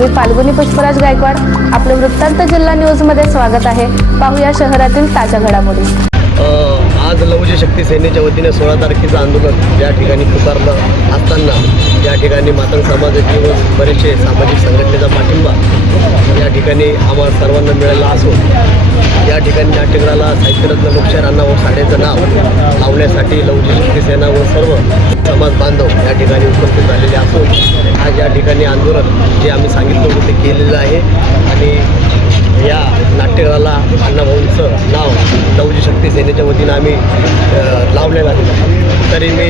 मी फाल्गुनी पुष्पराज गायकवाड. आपलं वृत्तांत जिल्हा न्यूजमध्ये स्वागत आहे. पाहूया शहरातील ताज्या घडामोडी. आज लवजी शक्ती सेनेच्या वतीने सोळा तारखेचं आंदोलन ज्या ठिकाणी पुकारलं असताना या ठिकाणी मातंग समाजाचे व बरेचसे सामाजिक संघटनेचा पाठिंबा या ठिकाणी आम्हाला सर्वांना मिळाला असून या ठिकाणी नाट्यगृहाला साहित्यरत्न लोकशाहीरांना व साडेचं नाव लावण्यासाठी लवजी शक्ती सेना व सर्व समाज बांधव या ठिकाणी उपस्थित झालेले असून आज या ठिकाणी आंदोलन जे आम्ही सांगितलं होतं ते केलेलं आहे. आणि या नाट्यगृहाला अण्णाभाऊंचं नाव नवजी शक्ती सेनेच्या वतीनं आम्ही लावलेलं आहे. तरी मी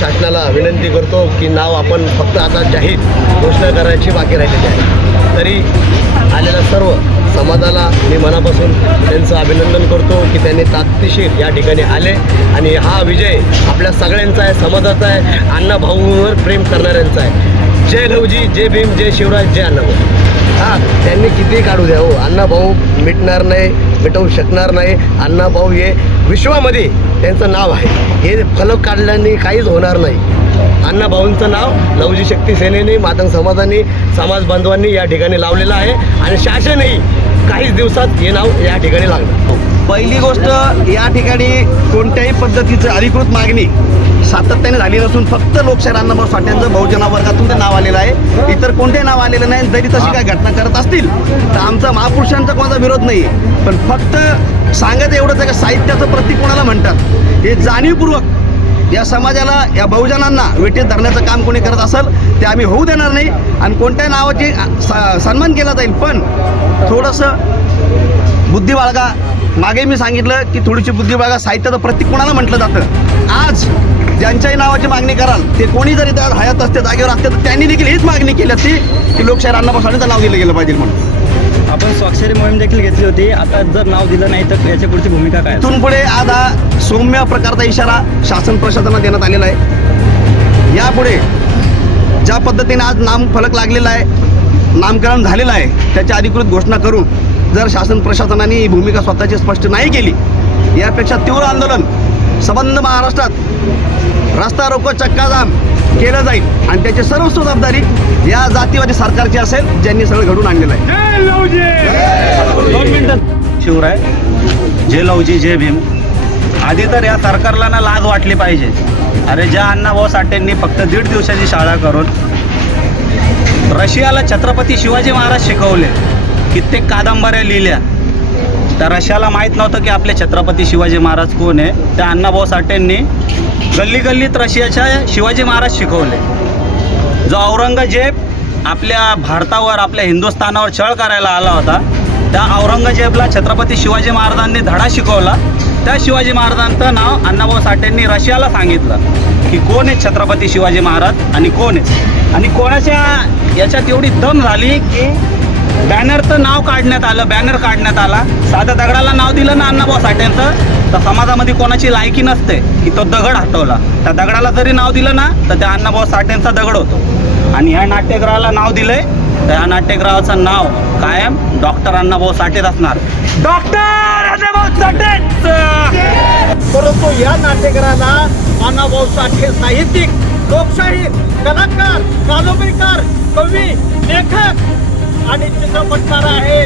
शासनाला विनंती करतो की नाव आपण फक्त आता जाहीर घोषणा करायची बाकी राहिलेली आहे. तरी आलेल्या सर्व समाजाला मी मनापासून त्यांचं अभिनंदन करतो की त्यांनी ताकदीशीर या ठिकाणी आले. आणि हा विजय आपल्या सगळ्यांचा आहे समाजाचा आहे अण्णाभाऊंवर प्रेम करणाऱ्यांचा आहे. जय लवजी जय भीम जय शिवराज जय अण्णा हा त्यांनी किती काढू द्या हो. अण्णा भाऊ मिटणार नाही मिटवू शकणार नाही. अण्णाभाऊ हे विश्वामध्ये त्यांचं नाव आहे. हे फलक काढल्याने काहीच होणार नाही. अण्णा भाऊंचं नाव लवजी शक्ती सेनेने मातंग समाजाने समाज बांधवांनी या ठिकाणी लावलेलं आहे. आणि शासनही काहीच दिवसात हे नाव या ठिकाणी लागलं. हो. पहिली गोष्ट या ठिकाणी कोणत्याही पद्धतीचं अधिकृत मागणी सातत्याने झाली नसून फक्त लोकशाही अण्णाभाऊ साठ्यांचं बहुजना वर्गातून ते नाव आलेलं आहे. इतर कोणतेही नाव आलेलं नाही जरी तशी काय घटना करत असतील तर आमचा महापुरुषांचा कोणाचा विरोध नाही. पण फक्त सांगत एवढंच आहे का साहित्याचं प्रतीक कोणाला म्हणतात? हे जाणीवपूर्वक या समाजाला या बहुजनांना वेटीत धरण्याचं काम कोणी करत असेल ते आम्ही होऊ देणार नाही. आणि कोणत्याही नावाची स- सन्मान केला जाईल पण थोडंसं बुद्धी बाळगा मागे मी सांगितलं की थोडीशी बुद्धी बाळगा साहित्याचं प्रतीक कोणाला म्हटलं जातं. आज ज्यांच्याही नावाची मागणी कराल ते कोणी जरी त्या हयात असते जागेवर असते तर त्यांनी देखील हीच मागणी केली असती की लोकशाही अण्णाभाऊ नाव दिलं गेलं पाहिजे म्हणून. आपण स्वाक्षरी मोहीम देखील घेतली होती. आता जर नाव दिलं नाही तर याच्या पुढची भूमिका काय इथून पुढे आज हा सौम्य प्रकारचा इशारा शासन प्रशासनाला देण्यात आलेला आहे. यापुढे ज्या पद्धतीने आज नामफलक लागलेला आहे नामकरण झालेलं आहे त्याची अधिकृत घोषणा करून जर शासन प्रशासनाने ही भूमिका स्वतःची स्पष्ट नाही केली यापेक्षा तीव्र आंदोलन संबंध महाराष्ट्रात रस्ता रोको चक्काजाम केलं जाईल आणि त्याची सर्व जबाबदारी या जातीवादी सरकारची असेल ज्यांनी सगळं घडून आणलेलं आहे. दोन मिनिटं. शिवराय जय लवजी जय भीम. आधी तर या सरकारला ना लाज वाटली पाहिजे. अरे ज्या अण्णाभाऊ साठेंनी फक्त दीड दिवसाची शाळा करून रशियाला छत्रपती शिवाजी महाराज शिकवले कित्येक कादंबऱ्या लिहिल्या. त्या रशियाला माहीत नव्हतं की आपले छत्रपती शिवाजी महाराज कोण आहे. त्या अण्णाभाऊ साठेंनी गल्ली गल्लीत रशियाच्या शिवाजी महाराज शिकवले. जो औरंगजेब आपल्या भारतावर आपल्या हिंदुस्थानावर छळ करायला आला होता त्या औरंगजेबला छत्रपती शिवाजी महाराजांनी धडा शिकवला. त्या शिवाजी महाराजांचं नाव अण्णाभाऊ साठेंनी रशियाला सांगितलं की कोण आहे छत्रपती शिवाजी महाराज आणि कोण आहे? आणि कोणाच्या याच्यात एवढी दम झाली की बॅनरचं नाव काढण्यात आलं बॅनर काढण्यात आला. साध्या दगडाला नाव दिलं ना अण्णाभाऊ साठेंचं. तर समाजामध्ये कोणाची लायकी नसते की तो दगड हटवला. त्या दगडाला जरी नाव दिलं ना तर त्या अण्णाभाऊ साठेंचा दगड होतो. आणि ह्या नाट्यगृहाला नाव दिलंय तर ह्या नाट्यगृहाचं नाव कायम डॉक्टर अण्णाभाऊ साठेच असणार. डॉक्टर! अण्णाभाऊ साठेच परंतु या नाट्यकाराला अण्णाभाऊ साठे साहित्यिक लोकशाहीर कलाकार कादंबरीकार कवी लेखक आणि चित्रपटकार आहे.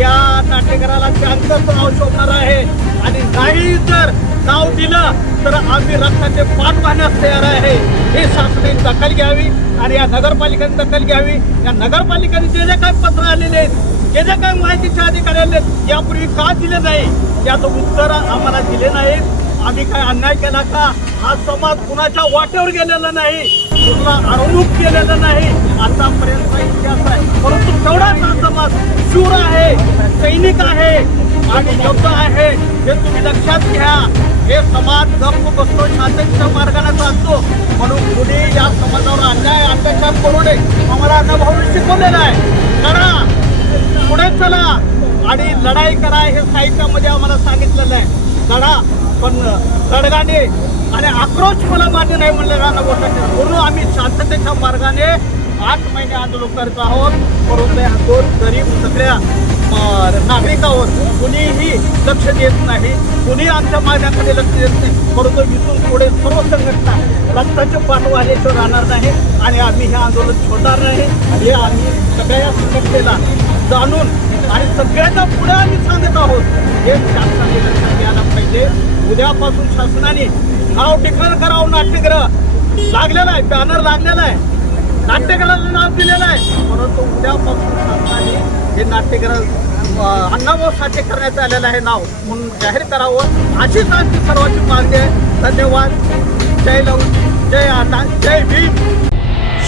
या नाट्यकाराला त्यांचंच नाव शोभणार आहे. आणि नाही जर नाव दिलं तर आम्ही रक्ताचे पाठ पाहण्यास तयार आहे. हे शासनाने दखल घ्यावी आणि या नगरपालिकेने दखल घ्यावी. या नगरपालिकेने जे जे काही पत्र आलेले आहेत गेल्या जे काही माहितीच्या अधिकाऱ्याने आहेत, यापूर्वी का दिले नाही याचं उत्तर आम्हाला दिले नाहीत. आम्ही काय अन्याय केला का? हा समाज कुणाच्या वाटेवर गेलेला नाही कुणाला अडवणूक केलेला नाही आतापर्यंतचा इतिहास आहे. परंतु तेवढाच हा समाज शूर आहे सैनिक आहे आणि योद्धा आहे हे तुम्ही लक्षात घ्या. हे समाज गप्प बसतो शांततेच्या मार्गाने चालतो म्हणून कुणी या समाजावर अन्याय अत्याचार करू नये. आम्हाला अण्णाभाऊ शिकवलेला आहे करा. पुढे चला. आणि लढाई करा हे साहित्यामध्ये आम्हाला सांगितलेलं आहे. लढा पण लढगाने आणि आक्रोश मला मान्य नाही म्हणलेला नवोसाठी म्हणून आम्ही शांततेच्या मार्गाने आठ महिने आंदोलन करत आहोत. परंतु या दोन गरीब सगळ्या नागरिकावर कुणीही लक्ष देत नाही. कुणी आमच्या मागण्याकडे लक्ष देत नाही. परंतु इथून पुढे सर्व संघटना रक्ताचे पाठव आल्याशिवाय राहणार नाही. आणि आम्ही हे आंदोलन छोडणार नाही. हे आम्ही सगळ्या संघटनेला जाणून आणि सगळ्यांना पुढे आम्ही सांगत आहोत. हे शासनाने लक्षात घ्यायला पाहिजे. उद्यापासून शासनाने नाव डिक्लेअर करावं नाट्यगृह लागलेलं आहे बॅनर लागलेला आहे. नाट्यगृहाला नाव दिलेलं आहे. परंतु उद्यापासून शासनाने हे नाट्यगृह अण्णाभाऊ साठे करण्यात आलेलं आहे नाव म्हणून जाहीर करावं. अशीच आमची सर्वांची मागणी आहे. धन्यवाद. जय लव जय आता जय भीम.